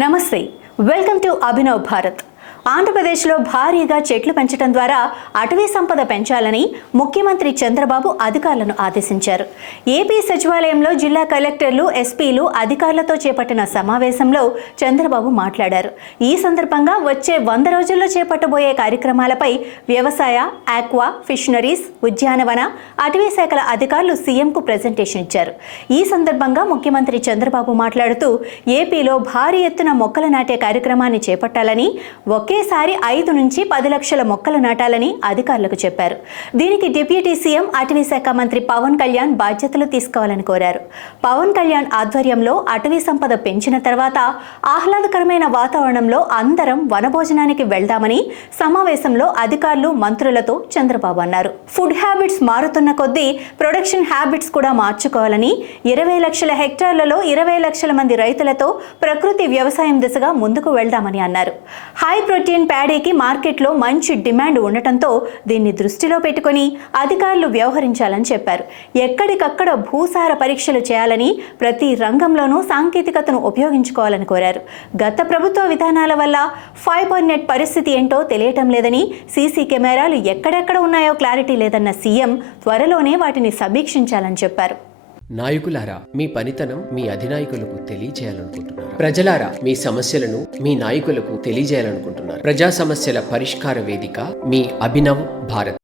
నమస్తే, welcome to Abhinav Bharat. ఆంధ్రప్రదేశ్లో భారీగా చెట్లు పెంచడం ద్వారా అటవీ సంపద పెంచాలని ముఖ్యమంత్రి చంద్రబాబు అధికారులను ఆదేశించారు. ఏపీ సచివాలయంలో జిల్లా కలెక్టర్లు, ఎస్పీలు అధికారులతో చేపట్టిన సమావేశంలో చంద్రబాబు మాట్లాడారు. ఈ సందర్భంగా వచ్చే 100 రోజుల్లో చేపట్టబోయే కార్యక్రమాలపై వ్యవసాయ, ఆక్వా, ఫిషనరీస్, ఉద్యానవన, అటవీ శాఖల అధికారులు సీఎంకు ప్రెజెంటేషన్ ఇచ్చారు. ఈ సందర్భంగా ముఖ్యమంత్రి చంద్రబాబు మాట్లాడుతూ ఏపీలో భారీ ఎత్తున మొక్కలు నాటే కార్యక్రమాన్ని చేపట్టాలని, ఒకేసారి 5 నుంచి 10 లక్షల మొక్కలు నాటాలని అధికారులకు చెప్పారు. దీనికి డిప్యూటీ సీఎం, అటవీ శాఖ మంత్రి పవన్ కళ్యాణ్ బాధ్యతలు తీసుకోవాలని కోరారు. పవన్ కళ్యాణ్ ఆధ్వర్యంలో అటవీ సంపద పెంచిన తర్వాత ఆహ్లాదకరమైన వాతావరణంలో అందరం వనభోజనానికి వెళ్దామని సమావేశంలో అధికారులు, మంత్రులతో చంద్రబాబు అన్నారు. ఫుడ్ హ్యాబిట్స్ మారుతున్న కొద్దీ ప్రొడక్షన్ హ్యాబిట్స్ కూడా మార్చుకోవాలని, 20 లక్షల హెక్టార్లలో 20 లక్షల మంది రైతులతో ప్రకృతి వ్యవసాయం దిశగా ముందుకు వెళ్దామని అన్నారు. హై ప్రోటీన్ ప్యాడీకి మార్కెట్లో మంచి డిమాండ్ ఉండటంతో దీన్ని దృష్టిలో పెట్టుకుని అధికారులు వ్యవహరించాలని చెప్పారు. ఎక్కడికక్కడ భూసార పరీక్షలు చేయాలని, ప్రతి రంగంలోనూ సాంకేతికతను ఉపయోగించుకోవాలని కోరారు. గత ప్రభుత్వ విధానాల వల్ల ఫైబర్ నెట్ పరిస్థితి ఏంటో తెలియటం లేదని, సీసీ కెమెరాలు ఎక్కడెక్కడ ఉన్నాయో క్లారిటీ లేదన్న సీఎం త్వరలోనే వాటిని సమీక్షించాలని చెప్పారు. నాయకులారా, మీ పనితనం మీ అధినాయకులకు తెలియజేయాలనుకుంటున్నారు. ప్రజలారా, మీ సమస్యలను మీ నాయకులకు తెలియజేయాలనుకుంటున్నారు. ప్రజా సమస్యల పరిష్కార వేదిక మీ అభినవ్ భారత్.